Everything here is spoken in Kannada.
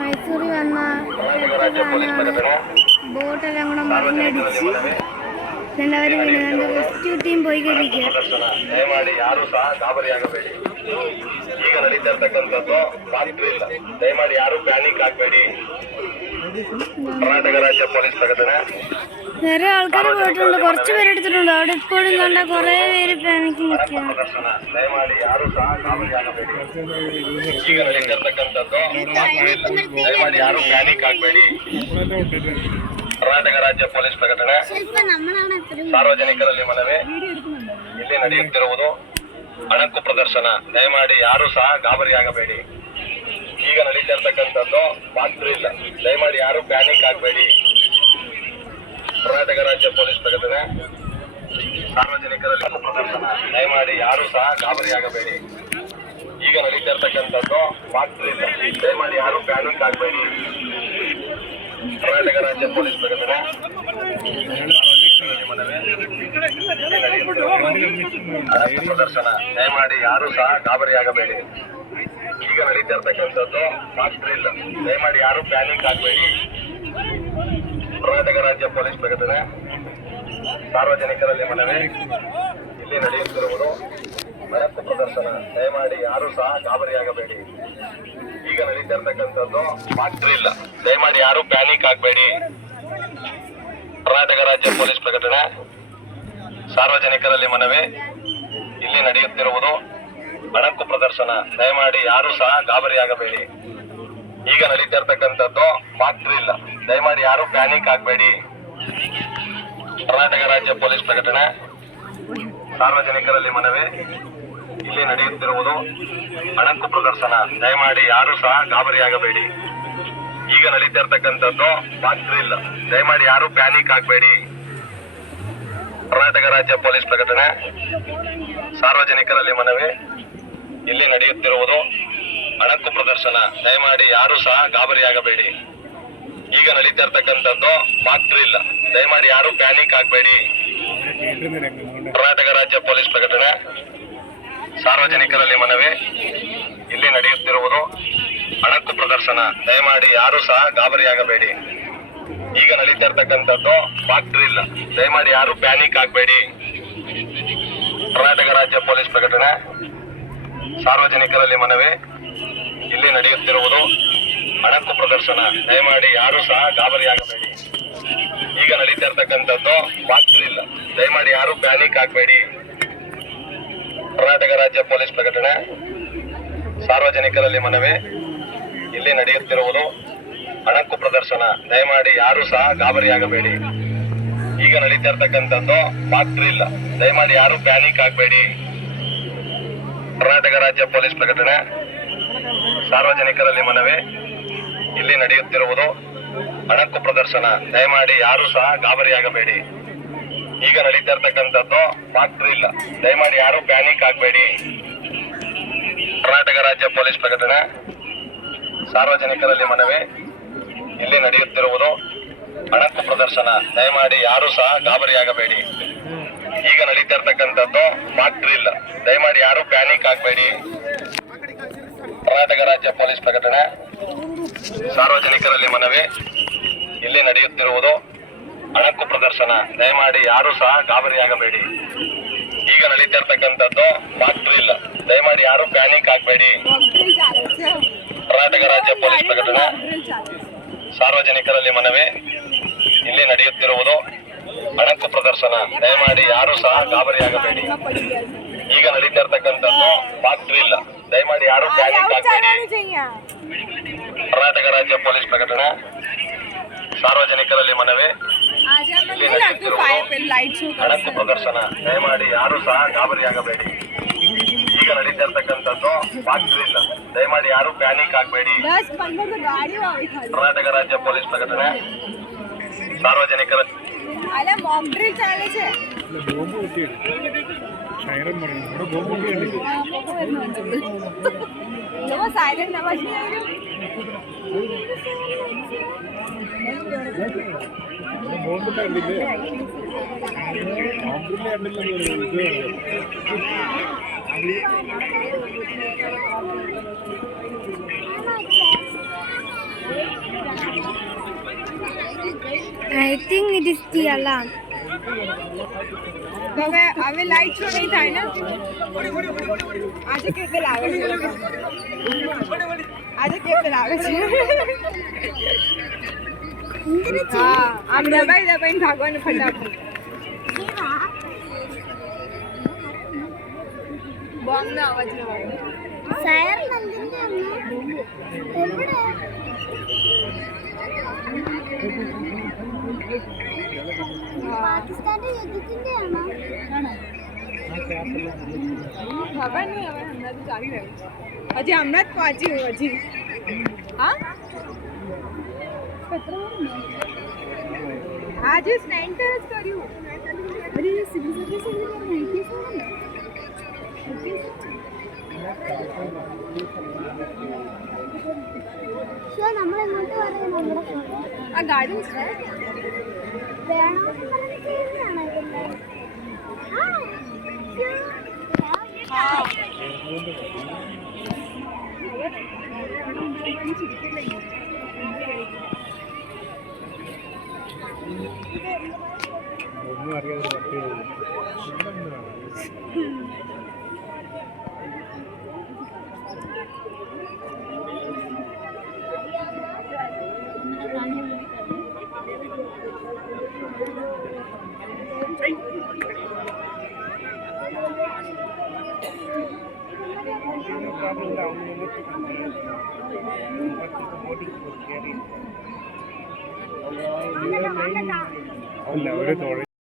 മൈസൂരിൽ വന്ന ബോട്ടെല്ലാം കൂടെ മറിഞ്ഞടിച്ച് അവർ വീണുകൊണ്ട് റെസ്ക്യൂ ടീം പോയി കഴിക്കുക. ದಯಮಾಡಿ ಯಾರು ಸಹ ಗಾಬರಿಯಾಗಬೇಡಿ. ಈಗ ನಡೀತಿರ್ತಕ್ಕಂಥದ್ದು ರಾತ್ರಿ ಇಲ್ಲ. ದಯಮಾಡಿ ಯಾರು ಪ್ಯಾನಿಕ್ ಆಗಬೇಡಿ. ಕರ್ನಾಟಕ ರಾಜ್ಯ ಪೊಲೀಸ್ ಪ್ರಕಟಣೆ. വേറെ ആൾക്കാർ പോയിട്ടുണ്ട്, കുറച്ച് പേരെടുത്തിട്ടുണ്ട്. അവിടെ ഇപ്പോഴും കണ്ട കുറെ പേര് പാനിക്ക് നിൽക്കുക. ದಯಮಾಡಿ ಯಾರು ಸಹ ಗಾಬರಿಯಾಗಬೇಡಿ. ಈಗ ನಡೀತಿರ್ತಕ್ಕಂಥದ್ದು ರಾತ್ರಿ ಇಲ್ಲ. ದಯಮಾಡಿ ಯಾರು ಪ್ಯಾನಿಕ್ ಆಗಬೇಡಿ. ಕರ್ನಾಟಕ ರಾಜ್ಯ ಪೊಲೀಸ್ ಪ್ರಕಟಣೆ. ಸಾರ್ವಜನಿಕರಲ್ಲಿ ಮನವಿ, ಇಲ್ಲಿ ನಡೆಯುತ್ತಿರುವುದು ಅಣಕು ಪ್ರದರ್ಶನ. ದಯಮಾಡಿ ಯಾರು ಸಹ ಗಾಬರಿಯಾಗಬೇಡಿ. ಈಗ ನಡೀತಿರ್ತಕ್ಕಂಥದ್ದು ರಾತ್ರಿ ಇಲ್ಲ. ದಯಮಾಡಿ ಯಾರು ಪ್ಯಾನಿಕ್ ಆಗಬೇಡಿ. ಕರ್ನಾಟಕ ರಾಜ್ಯ ಪೊಲೀಸ್ ಪ್ರಕಟಣೆ. ಸಾರ್ವಜನಿಕರಲ್ಲಿ ಪ್ರದರ್ಶನ. ದಯಮಾಡಿ ಯಾರು ಸಹ ಗಾಬರಿಯಾಗಬೇಡಿ. ಈಗ ನಡೀತಿರ್ತಕ್ಕಂಥದ್ದು ರಾತ್ರಿ ಇಲ್ಲ. ದಯಮಾಡಿ ಯಾರು ಪ್ಯಾನಿಕ್ ಆಗಬೇಡಿ. ಕರ್ನಾಟಕ ರಾಜ್ಯ ಪೊಲೀಸ್ ಪ್ರಕಟಣೆ. ಪ್ರದರ್ಶನ. ದಯಮಾಡಿ ಯಾರು ಸಹ ಗಾಬರಿಯಾಗಬೇಡಿ. ಈಗ ನಡೀತಿರ್ತಕ್ಕಂಥದ್ದು ರಾತ್ರಿ ಇಲ್ಲ. ದಯಮಾಡಿ ಯಾರು ಪ್ಯಾನಿಕ್ ಆಗಬೇಡಿ. ಕರ್ನಾಟಕ ರಾಜ್ಯ ಪೊಲೀಸ್ ಪ್ರಕಟಣೆ. ಸಾರ್ವಜನಿಕರಲ್ಲಿ ಮನವಿ, ಇಲ್ಲಿ ನಡೆಯುತ್ತಿರುವುದು ಅಣಕು ಪ್ರದರ್ಶನ. ದಯಮಾಡಿ ಯಾರು ಸಹ ಗಾಬರಿಯಾಗಬೇಡಿ. ಈಗ ನಡೀತಿರ್ತಕ್ಕಂಥದ್ದು ರಾತ್ರಿ ಇಲ್ಲ. ದಯಮಾಡಿ ಯಾರು ಪ್ಯಾನಿಕ್ ಆಗಬೇಡಿ. ಕರ್ನಾಟಕ ರಾಜ್ಯ ಪೊಲೀಸ್ ಪ್ರಕಟಣೆ. ಸಾರ್ವಜನಿಕರಲ್ಲಿ ಮನವಿ, ಇಲ್ಲಿ ನಡೆಯುತ್ತಿರುವುದು ಅಣಕು ಪ್ರದರ್ಶನ. ದಯಮಾಡಿ ಯಾರು ಸಹ ಗಾಬರಿಯಾಗಬೇಡಿ. ಈಗ ನಡೀತಿರ್ತಕ್ಕಂಥದ್ದು ರಾತ್ರಿ ಇಲ್ಲ. ದಯಮಾಡಿ ಯಾರು ಪ್ಯಾನಿಕ್ ಆಗಬೇಡಿ. ಕರ್ನಾಟಕ ರಾಜ್ಯ ಪೊಲೀಸ್ ಪ್ರಕಟಣೆ. ಸಾರ್ವಜನಿಕರಲ್ಲಿ ಮನವಿ, ಇಲ್ಲಿ ನಡೆಯುತ್ತಿರುವುದು ಅಣಕು ಪ್ರದರ್ಶನ. ದಯಮಾಡಿ ಯಾರು ಸಹ ಗಾಬರಿಯಾಗಬೇಡಿ. ಈಗ ನಡೀತಿರ್ತಕ್ಕಂಥದ್ದು ರಾತ್ರಿ ಇಲ್ಲ. ದಯಮಾಡಿ ಯಾರು ಪ್ಯಾನಿಕ್ ಆಗಬೇಡಿ. ಕರ್ನಾಟಕ ರಾಜ್ಯ ಪೊಲೀಸ್ ಪ್ರಕಟಣೆ. ಸಾರ್ವಜನಿಕರಲ್ಲಿ ಮನವಿ, ಇಲ್ಲಿ ನಡೆಯುತ್ತಿರುವುದು ಅಣಕು ಪ್ರದರ್ಶನ. ದಯಮಾಡಿ ಯಾರು ಸಹ ಗಾಬರಿಯಾಗಬೇಡಿ. ಈಗ ನಡೀತಿರ್ತಕ್ಕಂಥದ್ದು ರಾತ್ರಿ ಇಲ್ಲ. ದಯಮಾಡಿ ಯಾರು ಪ್ಯಾನಿಕ್ ಆಗಬೇಡಿ. ಕರ್ನಾಟಕ ರಾಜ್ಯ ಪೊಲೀಸ್ ಪ್ರಕಟಣೆ. ಸಾರ್ವಜನಿಕರಲ್ಲಿ ಮನವಿ, ಇಲ್ಲಿ ನಡೆಯುತ್ತಿರುವುದು ಅಣಕು ಪ್ರದರ್ಶನ. ದಯಮಾಡಿ ಯಾರು ಸಹ ಗಾಬರಿಯಾಗಬೇಡಿ. ಈಗ ನಡೀತಿರ್ತಕ್ಕಂಥದ್ದು ರಾತ್ರಿ ಇಲ್ಲ. ದಯಮಾಡಿ ಯಾರು ಪ್ಯಾನಿಕ್ ಆಗಬೇಡಿ. ಕರ್ನಾಟಕ ರಾಜ್ಯ ಪೊಲೀಸ್ ಪ್ರಕಟಣೆ. ಸಾರ್ವಜನಿಕರಲ್ಲಿ ಮನವಿ, ಇಲ್ಲಿ ನಡೆಯುತ್ತಿರುವುದು ಅಣಕು ಪ್ರದರ್ಶನ. ದಯಮಾಡಿ ಯಾರು ಸಹ ಗಾಬರಿಯಾಗಬೇಡಿ. ಈಗ ನಡೀತಿರ್ತಕ್ಕಂಥದ್ದು ರಾತ್ರಿ ಇಲ್ಲ. ದಯಮಾಡಿ ಯಾರು ಪ್ಯಾನಿಕ್ ಆಗಬೇಡಿ. ಕರ್ನಾಟಕ ರಾಜ್ಯ ಪೊಲೀಸ್ ಪ್ರಕಟಣೆ. ಸಾರ್ವಜನಿಕರಲ್ಲಿ ಮನವಿ, ಇಲ್ಲಿ ನಡೆಯುತ್ತಿರುವುದು ಅಣಕು ಪ್ರದರ್ಶನ. ದಯಮಾಡಿ ಯಾರು ಸಹ ಗಾಬರಿಯಾಗಬೇಡಿ. ಈಗ ನಡೀತಿರ್ತಕ್ಕಂಥದ್ದು ರಾತ್ರಿ ಇಲ್ಲ. ದಯಮಾಡಿ ಯಾರು ಪ್ಯಾನಿಕ್ ಆಗಬೇಡಿ. ಕರ್ನಾಟಕ ರಾಜ್ಯ ಪೊಲೀಸ್ ಪ್ರಕಟಣೆ. ಸಾರ್ವಜನಿಕರಲ್ಲಿ ಮನವಿ, ಇಲ್ಲಿ ನಡೆಯುತ್ತಿರುವುದು ಅಣಕು ಪ್ರದರ್ಶನ. ದಯಮಾಡಿ ಯಾರು ಸಹ ಗಾಬರಿಯಾಗಬೇಡಿ. ಈಗ ನಡೀತಿರ್ತಕ್ಕಂಥದ್ದು ರಾತ್ರಿ ಇಲ್ಲ. ದಯಮಾಡಿ ಯಾರು ಪ್ಯಾನಿಕ್ ಆಗಬೇಡಿ. ಕರ್ನಾಟಕ ರಾಜ್ಯ ಪೊಲೀಸ್ ಪ್ರಕಟಣೆ. ಸಾರ್ವಜನಿಕರಲ್ಲಿ ಮನವಿ, ಇಲ್ಲಿ ನಡೆಯುತ್ತಿರುವುದು ಅಣಕು ಪ್ರದರ್ಶನ. ದಯಮಾಡಿ ಯಾರು ಸಹ ಗಾಬರಿಯಾಗಬೇಡಿ. ಈಗ ನಡೀತಿರ್ತಕ್ಕಂಥದ್ದು ರಾತ್ರಿ ಇಲ್ಲ. ದಯಮಾಡಿ ಯಾರು ಪ್ಯಾನಿಕ್ ಆಗಬೇಡಿ. ಕರ್ನಾಟಕ ರಾಜ್ಯ ಪೊಲೀಸ್ ಪ್ರಕಟಣೆ. ಸಾರ್ವಜನಿಕರಲ್ಲಿ ಮನವಿ, ಇಲ್ಲಿ ನಡೆಯುತ್ತಿರುವುದು ಅಣಕು ಪ್ರದರ್ಶನ. ದಯಮಾಡಿ ಯಾರು ಸಹ ಗಾಬರಿಯಾಗಬೇಡಿ. ಈಗ ನಡೀತಿರ್ತಕ್ಕಂಥದ್ದು ರಾತ್ರಿ ಇಲ್ಲ. ದಯಮಾಡಿ ಯಾರು ಪ್ಯಾನಿಕ್ ಆಗಬೇಡಿ. ಕರ್ನಾಟಕ ರಾಜ್ಯ ಪೊಲೀಸ್ ಪ್ರಕಟಣೆ. ಸಾರ್ವಜನಿಕರಲ್ಲಿ ಮನವಿ, ಇಲ್ಲಿ ನಡೆಯುತ್ತಿರುವುದು ಅಣಕು ಪ್ರದರ್ಶನ. ದಯಮಾಡಿ ಯಾರು ಸಹ ಗಾಬರಿಯಾಗಬೇಡಿ. ಈಗ ನಡೀತಿರ್ತಕ್ಕಂಥದ್ದು ರಾತ್ರಿ ಇಲ್ಲ. ದಯಮಾಡಿ ಯಾರು ಪ್ಯಾನಿಕ್ ಆಗಬೇಡಿ. ಕರ್ನಾಟಕ ರಾಜ್ಯ ಪೊಲೀಸ್ ಪ್ರಕಟಣೆ. ಸಾರ್ವಜನಿಕರಲ್ಲಿ ಮನವಿ, ಅಣಕು ಪ್ರದರ್ಶನ. ದಯಮಾಡಿ ಯಾರು ಸಹ ಗಾಬರಿಯಾಗಬೇಡಿ. ಈಗ ನಡೀತಿರ್ತಕ್ಕಂಥದ್ದು ರಾತ್ರಿ ಇಲ್ಲ. ದಯಮಾಡಿ ಯಾರು ಪ್ಯಾನಿಕ್ ಆಗಬೇಡಿ. ಕರ್ನಾಟಕ ರಾಜ್ಯ ಪೊಲೀಸ್ ಪ್ರಕಟಣೆ. ಸಾರ್ವಜನಿಕರ I think it is the alarm. હવે લાઈટ શો નહીં થાય ને આજે કેક લાવે છે હા આમ દબાઈને ભાગવાનું ફટાફટ બોમ્બનો અવાજ લેવાનો Sayar Nandini Amma. Evide? പാകിസ്ഥാന്റെ യുദ്ധത്തിന്റെ ആണോ? ખબર નહીં હવે હમણાં તો ચાલી રહ્યું હજી હમણાં જ પહોંચ્યું હજી હા આજે સ્નેન્ટર જ કર્યું ഒരു സിവിൽ സർവീസ് നമ്മൾ എങ്ങോട്ട് പറയുന്നത് നമ്മുടെ આ ગાર્ડન છે വേണമെന്ന് പറഞ്ഞ് ചെയ്യുന്നതാണോ ഇതെല്ലാം? હા ഒന്നും അറിയാതെ പട്ടി അല്ല ഒരു